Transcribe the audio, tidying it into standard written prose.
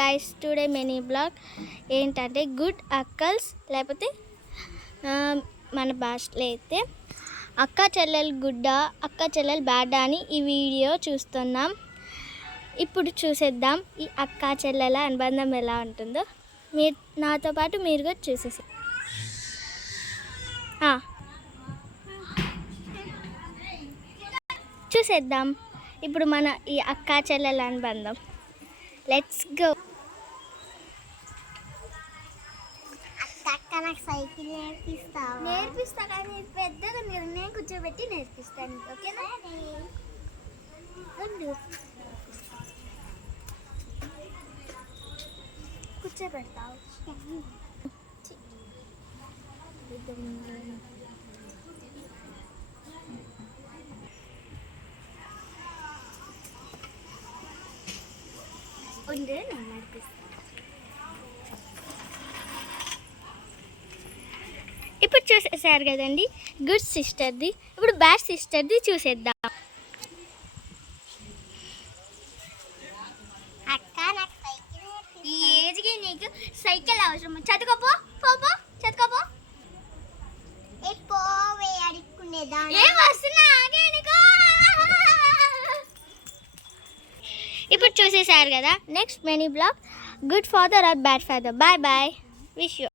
Guys, today mini blog ఏంటంటే good అక్కల్స్, లేకపోతే మన భాషలో అయితే అక్క చెల్లెలు గుడ్డ, అక్క చెల్లెలు బ్యాడ్ అని ఈ వీడియో చూస్తున్నాం. ఇప్పుడు చూసేద్దాం ఈ అక్క చెల్లెల అనుబంధం ఎలా ఉంటుందో. మీరు నాతో పాటు మీరు కూడా చూసేసి చూసేద్దాం ఇప్పుడు మన ఈ అక్క చెల్లెల అనుబంధం. Let's go. అక్క నాకు సైకిల్ నేర్పిస్తా కానీ పెద్దగా నేను కూర్చోబెట్టి నేర్పిస్తాను, ఓకేనా? కూర్చోబెడతావు. ఇప్పుడు చూసేసారు కదండి గుడ్ సిస్టర్ది. ఇప్పుడు బ్యాడ్ సిస్టర్ది చూసేద్దాం. అక్క నాకు సైకిల్ ఈ ఏజ్కి నీకు సైకిల్ అవసరం. చదువుకోపో, పోపో, చదువుకోపో. పోవే అడుక్కునేదా? ఏం వస్తున్నా ఇప్పుడు చూసేసారు కదా next mini blog good father or bad father. Bye bye. Wish you.